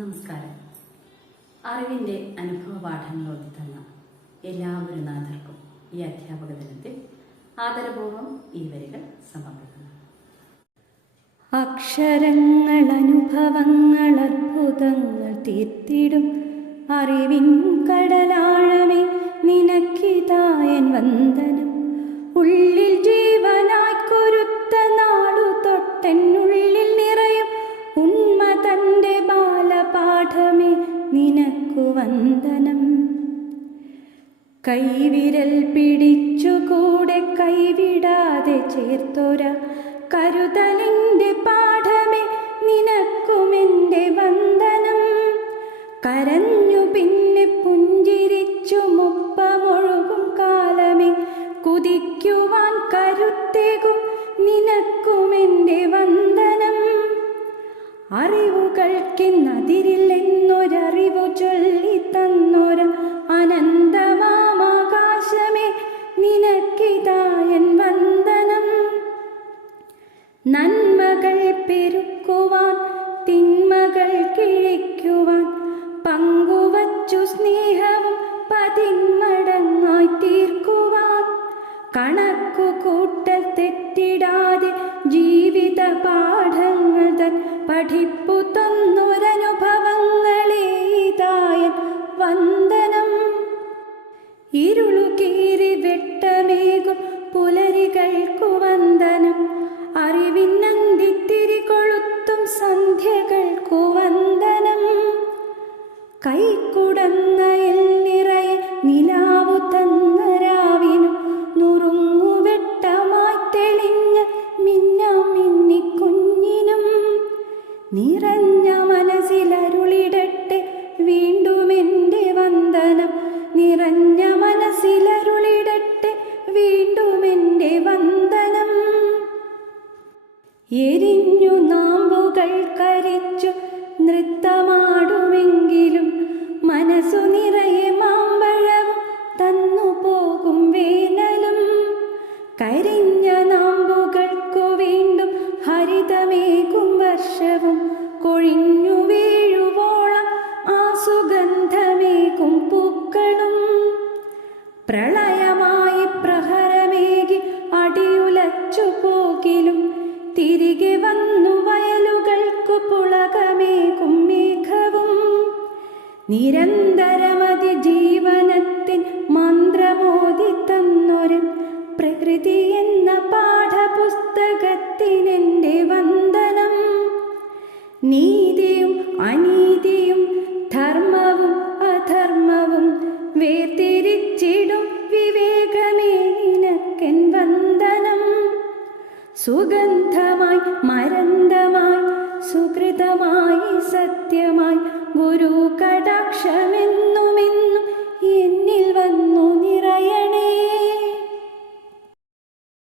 നമസ്കാരം. അറിവിൻ്റെ അനുഭവ പാഠങ്ങൾ തന്ന എല്ലാ ഗുരുനാഥർക്കും ഈ അധ്യാപക ദിനത്തിൽ ആദരപൂർവ്വം ഈ വരികൾ സമർപ്പിക്കുന്നു. അക്ഷരങ്ങൾ അനുഭവങ്ങൾ അത്ഭുതങ്ങൾ തീർത്തിടും അറിവിൻ കടലാഴമേ നിനക്കിതായൻ വന്ദനം. ഉള്ളിൽ ജീവനായി കൊരുത്ത നാളു തൊട്ടെന്നുള്ളിൽ നിറയും ഉണ്മ തൻ്റെ ബാലപാഠമേ നിനക്കു വന്ദനം. കൈവിരൽ പിടിച്ചുകൂടെ കൈവിടാതെ ചേർത്തൊര കരുതലിൻ്റെ പാഠമേ നിനക്കുമെൻ്റെ വന്ദനം. കരഞ്ഞു പിന്നെ പുഞ്ചിരിച്ചു മുപ്പമൊഴുകും കാലമേ കുതിക്കുവാൻ കരുത്തേകും നിനക്കുമെൻ്റെ വന്ദനം. അറിവുകൾക്കെന്നതിരില്ലെന്നൊരറിവു ചൊല്ലി തന്നൊര അനന്തമാകാശമേ നിനക്കിതായൻ വന്ദനം. നന്മകൾ പെരുക്കുവാൻ തിന്മകൾ കിഴിക്കുവാൻ പങ്കുവച്ചു സ്നേഹവും പതിന്മടങ്ങായി തീർക്കുവാൻ കണക്കു കൂട്ടൽ തെറ്റിടാതെ ജീവിത പാഠങ്ങൾ തൻ പഠിപ്പു തന്നൊരനുഭവങ്ങളെ ഇതായൻ വന്ദനം. ഇരുളുകീറി വെട്ടമേകും പുലരികൾക്കു വന്ദനം. അറിവിനന്തിത്തിരി കൊളുത്തും സന്ധ്യകൾക്കു വന്ദനം. കൈക്കുടന്നയിൽ നിറയെ നിലാവു തന്ന രാവിനും നുറുങ്ങുവെട്ടമായി തെളിഞ്ഞ മിന്നി കുഞ്ഞിനും നിറഞ്ഞ മനസ്സിലരുളിടട്ടെ വീണ്ടുമെൻ്റെ വന്ദനം. നിറഞ്ഞ മനസ്സിലരുളിടട്ടെ വീണ്ടുമെൻ്റെ വന്ദനം. എരിഞ്ഞു നാമ്പുകൾ കരിച്ചു നൃത്തമാടുമെങ്കിലും മനസ്സു നിറയെ മാമ്പഴവും തന്നു പോകും വേനലും. കരിഞ്ഞ നാമ്പുകൾക്കു വീണ്ടും ഹരിതമേകും വർഷവും കൊഴിഞ്ഞു വീഴുവോളം ആ സുഗന്ധമേകും പൂക്കളും. പ്രളയമായി പ്രഹരമേകി അടിയുലച്ചു പോകിലും തിരികെ വന്നു വയലുകൾക്കു പുളകമേകും മേഘവും. നിരന്തരമതി ജീവനത്തിൻ മന്ത്രമോദി തന്നൊരൻ പ്രകൃതി എന്ന പാഠപുസ്തകത്തിനെൻ്റെ വന്ദനം. നീതിയും അനീതിയും ധർമ്മവും അധർമ്മവും വേർതിരിച്ചിടും വിവേകമേ നിനക്കെൻ വന്ദനം. സുഗന്ധമായി മരന്തമായി സുകൃതമായി സത്യമായി ഗുരു